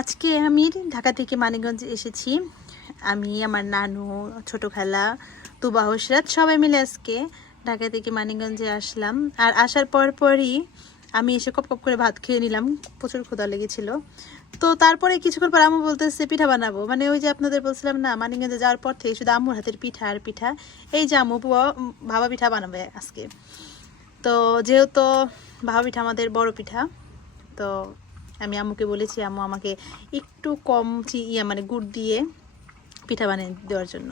আজকে আমি ঢাকা থেকে মানিকগঞ্জ এসেছি। আমি, আমার নানু ছোট খালা তুবা, হসরাত, সবাই মিলে আজকে ঢাকা থেকে মানিকগঞ্জে আসলাম। আর আসার পর পরই আমি এসে কপ কপ করে ভাত খেয়ে নিলাম। প্রচুর ক্ষুধা লেগেছিল। তো তারপরে কিছুক্ষণ পর আম্মু বলতেছে, পিঠা বানাবো। মানে ওই যে আপনাদের বলছিলাম না, মানিকগঞ্জে যাওয়ার পর থেকে শুধু আম্মুর হাতের পিঠা আর পিঠা। এই যে আম্মু ভাবা পিঠা বানাবে আজকে। তো যেহেতু ভাবা পিঠা আমাদের বড় পিঠা, তো আমি আম্মুকে বলেছি আম্মু আমাকে একটু কম ইয়া মানে গুড় দিয়ে পিঠা বানিয়ে দেওয়ার জন্য।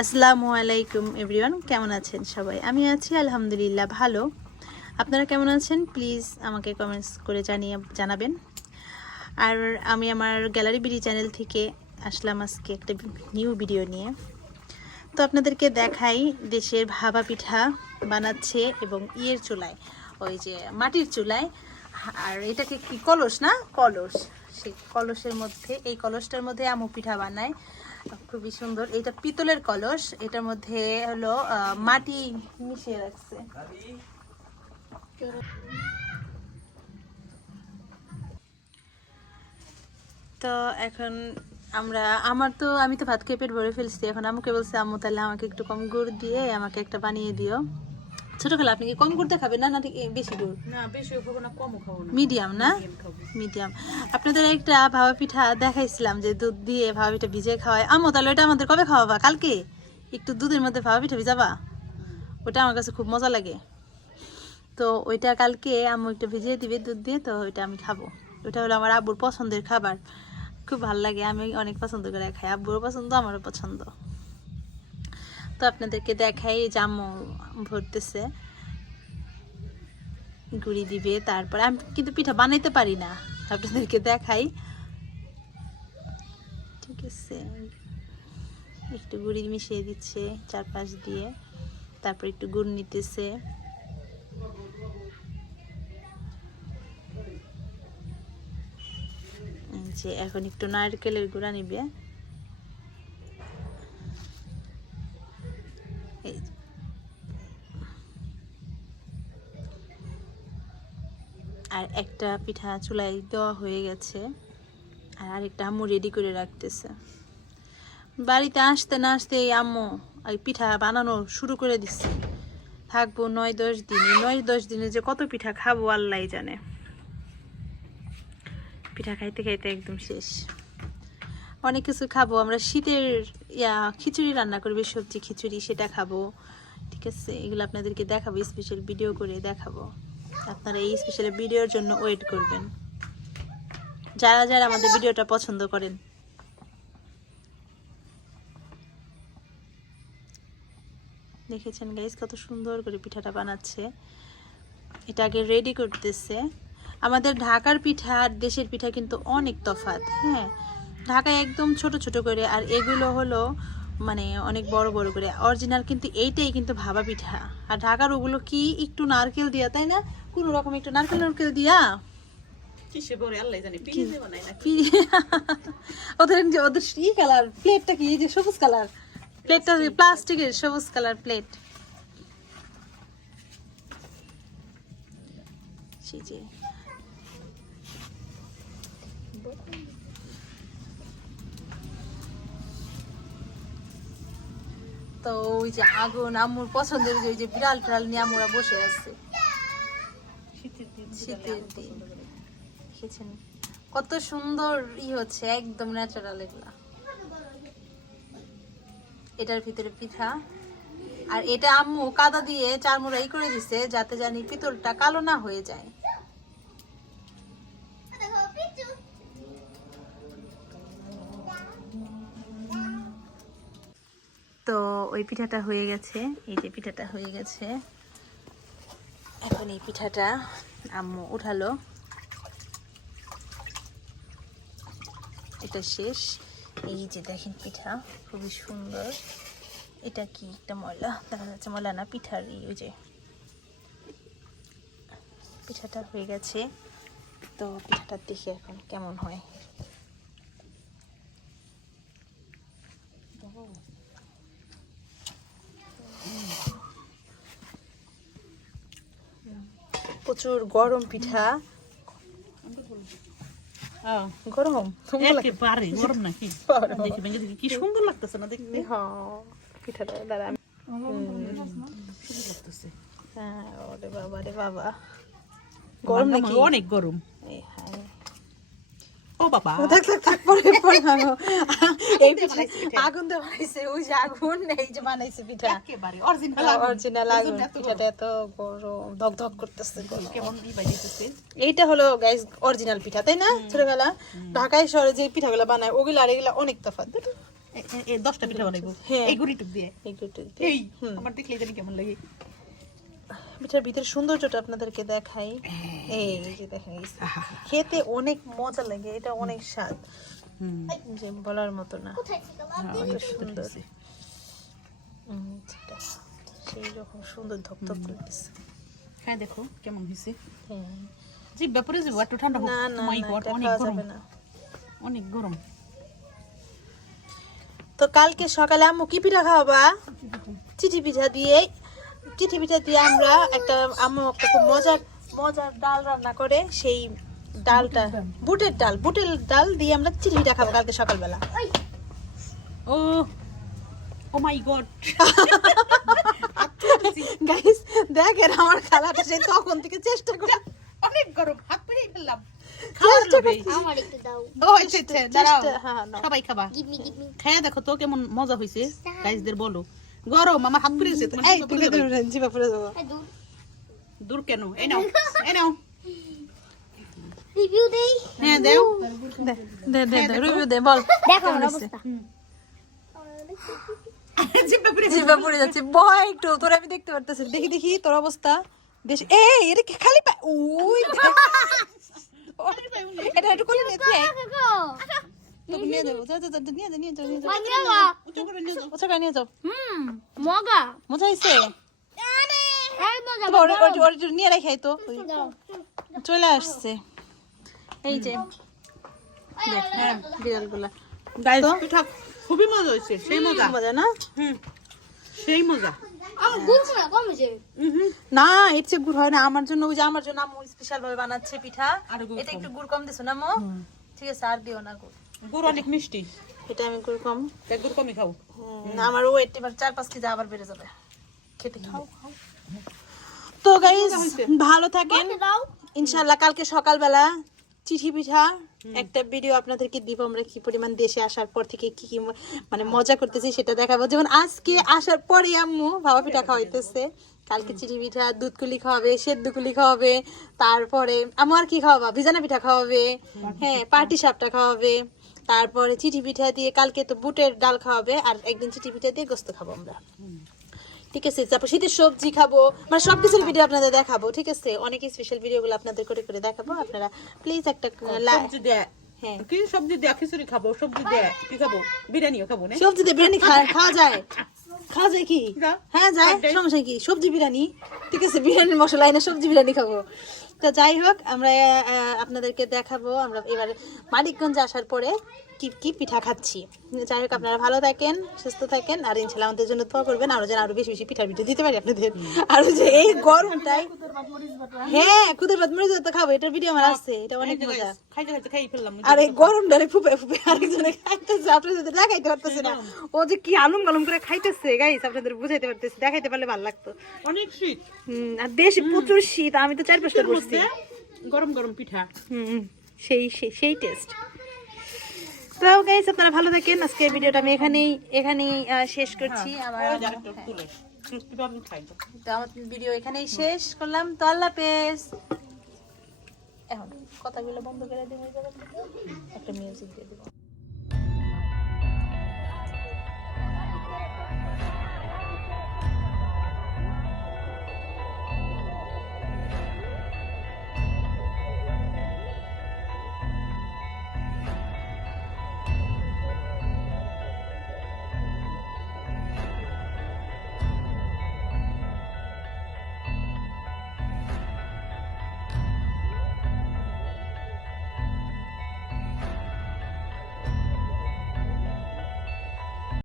আসসালামু আলাইকুম এভরিওয়ান কেমন আছেন সবাই? আমি আছি আলহামদুলিল্লাহ ভালো। আপনারা কেমন আছেন? প্লিজ আমাকে কমেন্টস করে জানিয়ে জানাবেন। আর আমি আমার গ্যালারি বিডি চ্যানেল থেকে আসলাম আজকে একটা নিউ ভিডিও নিয়ে। তো আপনাদেরকে দেখাই দেশের ভাবা পিঠা বানাচ্ছে এবং ইয়ের চুলায় ওই যে মাটির চুলায় আর এটাকে কি কলস না? কলস। সেই কলসের মধ্যে, এই কলসটার মধ্যে আমু পিঠা বানায়। খুবই সুন্দর। এটা পিতলের কলস। এটার মধ্যে হলো মাটি মিশিয়ে রাখছে। তো এখন আমরা, আমার তো, আমি তো ভাত খেয়ে পেট ভরে ফেলছি। এখন আমাকে বলছে, আম্মু, তাহলে আমাকে একটু কম গুড় দিয়ে আমাকে একটা বানিয়ে দিও। ছোট খেলা আপনি কি কম গুড় খাবেন না না ঠিক বেশি গুড়? না বেশি খাব না কমও খাব না। মিডিয়াম না? মিডিয়াম আপনাদের একটা ভাবা পিঠা দেখাইছিলাম যে দুধ দিয়ে ভাবা পিঠা ভিজে খাওয়ায়। আম্মু তাহলে ওটা আমাদের কবে খাওয়াবা? কালকে? একটু দুধের মধ্যে ভাবা পিঠা ভিজাবা? ওটা আমার কাছে খুব মজা লাগে। তো ওইটা কালকে আম্মু একটু ভিজিয়ে দিবে দুধ দিয়ে তো ওইটা আমি খাব। ওটা হলো আমার আব্বুর পছন্দের খাবার। খুব ভালো লাগে। আমি অনেক পছন্দ করে খাই। আব্বুরও পছন্দ আমারও পছন্দ। তো আপনাদেরকে দেখাই আম্মু ভরতেছে। গুড়ি দিবে তারপরে আমি কিন্তু পিঠা বানাইতে পারি না, আপনাদেরকে দেখাই। ঠিক আছে। একটু গুড়ি মিশিয়ে দিচ্ছে চারপাশ দিয়ে, তারপর একটু গুড় নিতেছে। যে এখন একটু নারকেলের গুঁড়া নিবে। আর একটা পিঠা চুলায় দেওয়া হয়ে গেছে। আর আরেকটা আম্মু রেডি করে রাখতেছে। বাড়িতে আসতে না আসতে এই আম্মু ওই পিঠা বানানো শুরু করে দিচ্ছে থাকব নয় দশ দিনে। নয় দশ দিনে যে কত পিঠা খাব আল্লাহ জানে। পিঠা খাইতে খাইতে একদম শেষ। অনেক কিছু খাব। আমরা শীতের, ইয়া, খিচুড়ি রান্না করবে, সবজি, খিচুড়ি সেটা খাব। ঠিক আছে? এগুলো আপনাদেরকে দেখাবো স্পেশাল ভিডিও করে দেখাবো। আপনারা এই স্পেশাল ভিডিওর জন্য ওয়েট করবেন। যারা যারা আমাদের ভিডিওটা পছন্দ করেন। দেখেছেন গাইস কত সুন্দর করে পিঠাটা বানাচ্ছে। এটা আগে রেডি করতেছে। আমাদের ঢাকার পিঠা আর দেশের পিঠা কিন্তু অনেক তফাৎ হ্যাঁ। ঢাকায় একদম ছোট ছোট করে আর এগুলো হলো মানে অনেক বড় বড় করে। অরিজিনাল কিন্তু এইটাই কিন্তু ভাবা পিঠা। আর ঢাকার ওগুলো কি একটু নারকেল দিয়া, তাই না? কোনো রকম একটু নারকেল নারকেল দিয়া? কিসে পরে আল্লাহ জানে পিজে বানাই না কি ওদের ওদের ই কালার প্লেটটা কি? এই যে সবুজ কালার। প্লেটটা প্লাস্টিকের সবুজ কালার প্লেট। যে। তো ওই যে আগুন আম্মুর পছন্দের যে বিড়াল টিড়াল নিয়ে আমরা বসে আছে। শীতের দিন। দেখেছেন? কত সুন্দর ই হচ্ছে একদম ন্যাচারাল এগুলা। এটার ভিতরে পিঠা। আর এটা আম্মু কাদা দিয়ে চারমুড়াই করে দিছে যাতে জানি পিতলটা কালো না হয়ে যায়। তো ওই পিঠাটা হয়ে গেছে এই যে পিঠাটা হয়ে গেছে। এখন এই পিঠাটা আম্মু, উঠালো। এটা শেষ। এই যে দেখেন পিঠা, খুবই সুন্দর। এটা কি একটা ময়লা? দেখা যাচ্ছে ময়লা না, পিঠার এই যে পিঠাটা হয়ে গেছে। তো পিঠাটা দেখে এখন কেমন হয়। প্রচুর গরম পিঠা। গরম? একেবারে গরম নাকি? কি সুন্দর লাগতেছে না দেখতে? হ্যাঁ পিঠাটা দাঁড়া। হ্যাঁ ওরে বাবা রে বাবা। গরম নাকি? অনেক গরম। বাবা। থাক থাক থাক পরে পরে। এই পিঠা। আগুন দিয়ে বানাইছে ওই যে আগুন এই যে বানাইছে পিঠা। একেবারে অরিজিনাল অরিজিনাল আগুন। পিঠাটা এত গরম ধক ধক করতেছে। কেমন এইটা হলো গাইস অরিজিনাল পিঠা তাই না? ছোটবেলা ঢাকায় শহরে যে পিঠাগুলো বানায় ওগুলো আর এগুলো অনেক তফাৎ দশটা পিঠা বানাইবো। হ্যাঁ। এই গুড়ি টুক দিয়ে। একটু একটু একটু। এই আমার দেখলে জানি কেমন লাগে। পিঠার ভিতরে সৌন্দর্যটা আপনাদেরকে দেখাই। এই যে দেখেন খেতে অনেক মজা লাগে এটা অনেক স্বাদ। যে বলার মতো না। হ্যাঁ, সুন্দর হয়েছে। সেই রকম সুন্দর ধপধপ করতেছে। হ্যাঁ দেখো কেমন হয়েছে? হ্যাঁ। জি ব্যাপারে যাব একটু ঠান্ডা হোক না না মাই গড অনেক গরম। যাবে না। অনেক গরম। তো কালকে সকালে আম্মু কি পিঠা খাওয়াবা? চিঠি পিঠা দিয়ে চিঠি পিঠা দিয়ে আমরা একটা আম্মু একটা খুব মজার মজার ডাল রান্না করে সেই ডালটা বুটের ডাল। বুটের ডাল দিয়ে আমরা চিঠি পিঠা খাব কালকে সকালবেলা। ও ও মাই গড। গাইস দেখেন আমার খালাটা সেই তখন থেকে চেষ্টা করে। অনেক গরম হাত পেরিয়ে ফেললাম। খাওয়ার চেষ্টা লোভে। আমার একটু দাও। ও আচ্ছা আচ্ছা দাঁড়াও। হ্যাঁ, সবাই খাবা। খেয়ে দেখো তো কেমন মজা হয়েছে গাইজদের বলো। গরম আমার হাত এই পড়ে পড়ে হ্যাঁ দূর। দূর কেন? এই নাও এই নাও। রিভিউ দেই? হ্যাঁ দেও। দে দে দে দে review দে বল। দেখো আমার অবস্থা। জিভে পড়ে যাচ্ছে। ভয় একটু তোর আমি দেখতে পারতেছি। দেখি দেখি তোর অবস্থা। দেশ এই এটা খালি পা ওই এটা একটু কোলে নিয়ে তুই আয়। দেখো তোকে নিয়ে যাব যা যা যা নিয়ে যা নিয়ে যাও নিয়ে যাও মজা উঁচু করে নিয়ে যাও। ওটা নিয়ে যাও হুম মগা মজা হয়েছে এই মজা তো ওর ওর- ওর একটু নিয়ে রাখাই তো ওই চলে আসছে এই যে দেখ হ্যাঁ বিড়ালগুলা গাইজ পিঠা খুবই মজা হয়েছে সেই মজা মজা না হুম সেই মজা আমার না কম হুম না এর চেয়ে গুড় হয় না আমার জন্য ওই যে আমার জন্য আম্মু স্পেশাল ভাবে বানাচ্ছে পিঠা এটা একটু গুড় কম দিছো না মো ঠিক আছে আর দিও না গুড় গুড় অনেক মিষ্টি। এটা আমি গুড় কম। গুড় কমই খাও। আমার ওয়েট এবার চার পাঁচ কেজি আবার বেড়ে যাবে। খেতে খাও তো গাইস ভালো থাকেন। ইনশাল্লাহ কালকে সকালবেলা চিঠি পিঠা একটা ভিডিও আপনাদেরকে দিব আমরা কি পরিমাণ দেশে আসার পর থেকে কি কি মানে মজা করতেছি সেটা দেখাবো। যেমন আজকে আসার পরে আম্মু ভাবা পিঠা খাওয়াইতেছে। কালকে চিঠি পিঠা দুধ কুলি খাওয়াবে সেদ্ধ কুলি খাওয়াবে তারপরে আম্মু আর কি খাওয়াবা? ভিজানা পিঠা খাওয়াবে হ্যাঁ পাটি সাপটা খাওয়াবে তারপরে চিঠি পিঠা দিয়ে কালকে তো বুটের ডাল খাওয়াবে আর একদিন চিঠি পিঠা দিয়ে গোস্ত খাব আমরা। ঠিক আছে তারপর শীতের সবজি খাব। মানে সব কিছুর ভিডিও আপনাদের দেখাবো ঠিক আছে? অনেক স্পেশাল ভিডিওগুলো আপনাদের করে করে দেখাবো। আপনারা প্লিজ একটা লা- সবজি হ্যাঁ। কি সবজি দেয় খিচুড়ি খাব সবজি দেয় কি খাব? বিরিয়ানিও খাব না। সবজি দিয়ে বিরিয়ানি খাওয়া যায়। খাওয়া যায় কি? হ্যাঁ যায়। সমস্যা কি? সবজি বিরিয়ানি? ঠিক আছে বিরিয়ানির মশলা এনে সবজি বিরিয়ানি খাব। তো যাই হোক আমরা আপনাদেরকে দেখাবো। আমরা এবারে মালিকগঞ্জ আসার পরে কি কি পিঠা খাচ্ছি? যাই হোক আপনারা ভালো থাকেন সুস্থ থাকেন আর ইনশাল্লাহ আমাদের জন্য দোয়া করবেন। আরও যেন আরও বেশি বেশি পিঠা পিঠা দিতে পারি আপনাদের। আর যে এই গরমটাই হ্যাঁ খুদের ভাত মরিচ ভাত তো খাব এটার ভিডিও আমার আছে এটা অনেক মজা। guys, খাইতে খাইতে খাই ফেললাম। আর এই গরম ফুপে ফুপে আরেকজনে খাইতেছে আপনাদের সাথে দেখাইতে পারতেছে না। ও যে কি আলুম গালুম করে খাইতেছে গাইস আপনাদের বুঝাইতে পারতেছে দেখাইতে পারলে ভালো লাগতো। অনেক শীত। হুম, আর দেশে প্রচুর শীত আমি তো চার পাঁচটা করছি গরম গরম পিঠা। হুম সেই সেই সেই টেস্ট তো গাইস আপনারা ভালো থাকেন। আজকে ভিডিওটা আমি এখানেই এখানেই শেষ করছি। আমার ওই যে আরেকটা তুলে। কীভাবে আমি খাই তো। আমার ভিডিও এখানেই শেষ করলাম। তো আল্লাহ পেস এখন কথাগুলো বন্ধ করে দিব। একটা মিউজিক দিয়ে দিব।